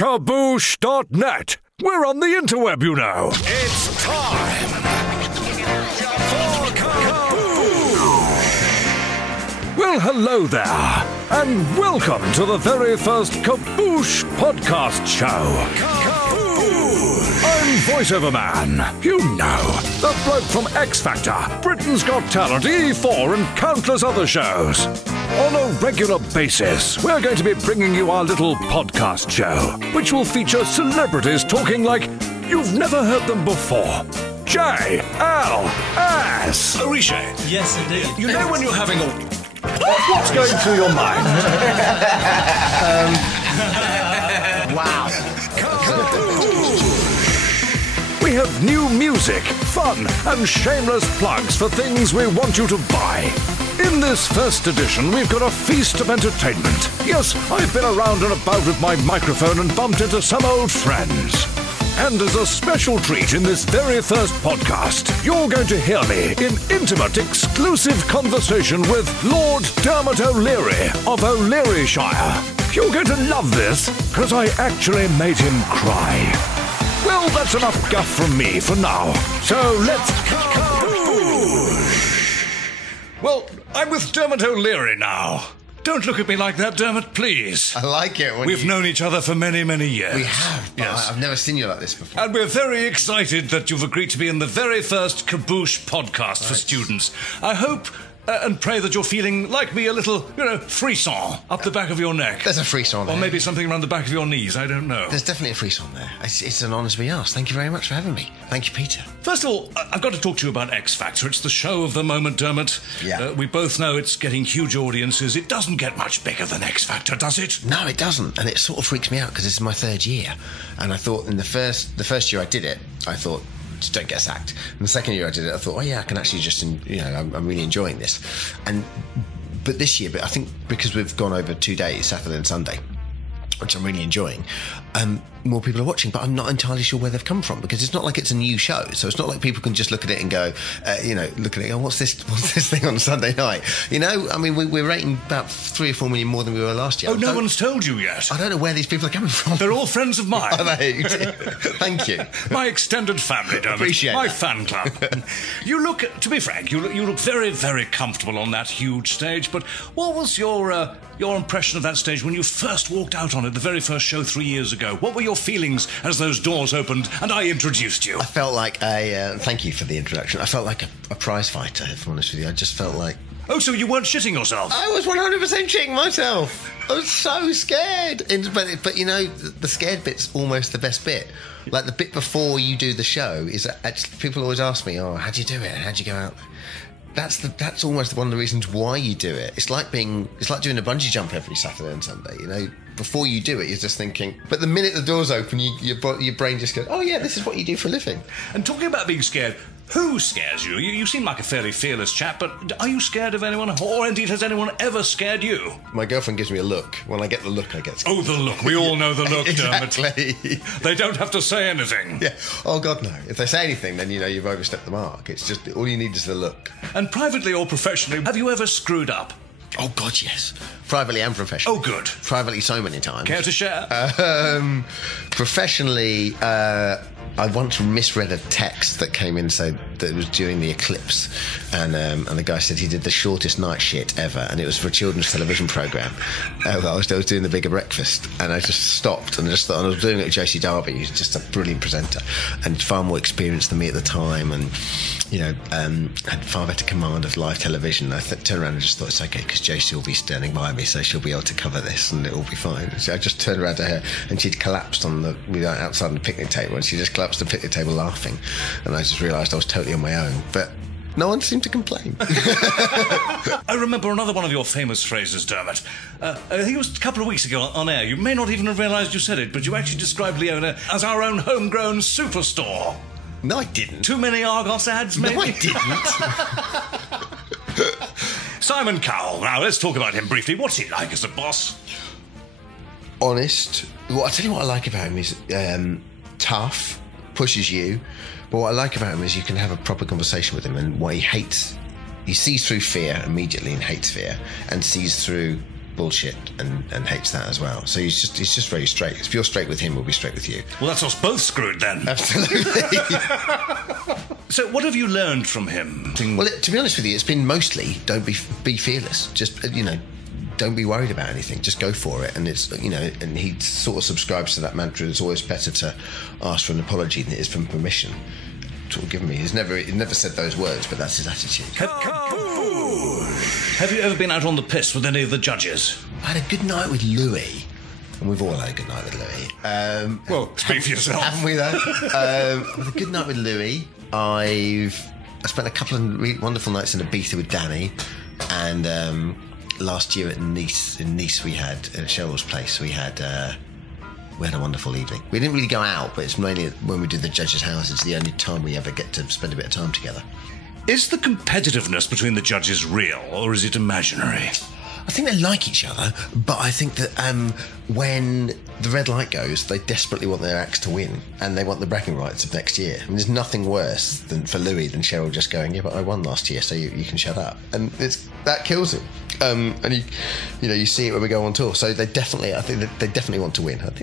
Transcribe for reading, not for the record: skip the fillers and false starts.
Kaboosh.net. We're on the interweb, you know. It's time for Kaboosh. Well, hello there, and welcome to the very first Kaboosh Podcast show. I'm voiceover man, you know, the bloke from X Factor, Britain's Got Talent, E4 and countless other shows. On a regular basis, we're going to be bringing you our little podcast show, which will feature celebrities talking like you've never heard them before. JLS. Orisha. Yes, indeed. You know when you're having a... What's going through your mind? Wow. We have new music, fun, and shameless plugs for things we want you to buy. In this first edition, we've got a feast of entertainment. Yes, I've been around and about with my microphone and bumped into some old friends. And as a special treat in this very first podcast, you're going to hear me in intimate, exclusive conversation with Lord Dermot O'Leary of O'Learyshire. You're going to love this, because I actually made him cry. Well, that's enough guff from me for now. So let's Kaboosh! Well, I'm with Dermot O'Leary now. Don't look at me like that, Dermot, please. I like it. We've known each other for many, many years. We have, but yes. I've never seen you like this before. And we're very excited that you've agreed to be in the very first Kaboosh podcast for students. I hope and pray that you're feeling like me, a little, frisson up the back of your neck. There's a frisson there. Or maybe something around the back of your knees, I don't know. There's definitely a frisson there. It's an honour to be asked. Thank you very much for having me. Thank you, Peter. First of all, I've got to talk to you about X Factor. It's the show of the moment, Dermot. Yeah. We both know it's getting huge audiences. It doesn't get much bigger than X Factor, does it? No, it doesn't. And it sort of freaks me out because this is my third year. And I thought in the first year I did it, I thought, just don't get sacked. And the second year I did it, I thought, oh yeah, I can actually just, I'm really enjoying this. But this year, I think because we've gone over 2 days, Saturday and Sunday, which I'm really enjoying, more people are watching, but I'm not entirely sure where they've come from, because it's not like it's a new show. So it's not like people can just look at it and go, look at it and go, what's this thing on Sunday night? We're rating about 3 or 4 million more than we were last year. Oh, no one's told you yet. I don't know where these people are coming from. They're all friends of mine. Are they? Thank you. My extended family, Dermot. Appreciate my that. fan club. You look, to be frank, you look very, very comfortable on that huge stage, but what was your impression of that stage when you first walked out on it, the very first show 3 years ago? What were your feelings as those doors opened and I introduced you? I felt like thank you for the introduction. I felt like a prize fighter, if I'm honest with you. I just felt like... Oh, so you weren't shitting yourself? I was 100% shitting myself. I was so scared. But the scared bit's almost the best bit. Like the bit before you do the show is actually, people always ask me, oh, how'd you do it? How'd you go out? That's almost one of the reasons why you do it. It's like doing a bungee jump every Saturday and Sunday. Before you do it, you're just thinking. But the minute the doors open, your brain just goes, oh yeah, this is what you do for a living. And talking about being scared, who scares you? You seem like a fairly fearless chap, but are you scared of anyone? Or indeed, has anyone ever scared you? My girlfriend gives me a look. When I get the look, I get scared. Oh, the look. We all know the look, exactly. Dermot. They don't have to say anything. Yeah. Oh, God, no. If they say anything, then you've overstepped the mark. It's just, all you need is the look. And privately or professionally, have you ever screwed up? Oh, God, yes. Privately and professionally. Oh, good. Privately so many times. Care to share? Professionally, I once misread a text that came in that it was during the eclipse, and the guy said he did the shortest night shit ever, and it was for a children's television programme. I was doing the Bigger Breakfast, and I just stopped and I just thought, and I was doing it with Josie Darby, who's just a brilliant presenter and far more experienced than me at the time, and had far better command of live television. I turned around and just thought, it's okay, because Josie will be standing by me, so she'll be able to cover this and it'll be fine. So I just turned around to her, and she'd collapsed outside on the picnic table, and she just collapsed on the picnic table laughing, and I just realised I was totally on my own. But no one seemed to complain. I remember another one of your famous phrases, Dermot. I think it was a couple of weeks ago on air. You may not even have realised you said it, but you actually described Leona as our own homegrown superstore. No, I didn't. Too many Argos ads, maybe? No, I didn't. Simon Cowell. Now, let's talk about him briefly. What's he like as a boss? Honest. Well, I'll tell you what I like about him is tough, pushes you. But what I like about him is you can have a proper conversation with him, and what he hates, he sees through fear immediately and hates fear, and sees through bullshit and hates that as well. So he's just very straight. If you're straight with him, we'll be straight with you. Well, that's us both screwed then. Absolutely. So what have you learned from him? Well, to be honest with you, it's been mostly don't be fearless. Just, don't be worried about anything. Just go for it. And it's, and he sort of subscribes to that mantra. It's always better to ask for an apology than it is for permission. Sort of given me. He's never said those words, but that's his attitude. Have you ever been out on the piss with any of the judges? I had a good night with Louis. And we've all had a good night with Louis. Well, speak for yourself. Haven't we, though? With a good night with Louis. I spent a couple of really wonderful nights in Ibiza with Danny. And last year in Nice we had, at Cheryl's place, we had a wonderful evening. We didn't really go out, but it's mainly when we do the judges' house, it's the only time we ever get to spend a bit of time together. Is the competitiveness between the judges real, or is it imaginary? I think they like each other, but I think that when the red light goes, they desperately want their acts to win, and they want the bragging rights of next year. I mean, there's nothing worse for Louis than Cheryl just going, yeah, but I won last year, so you can shut up. And that kills him. And you see it when we go on tour. So I think they definitely want to win. I think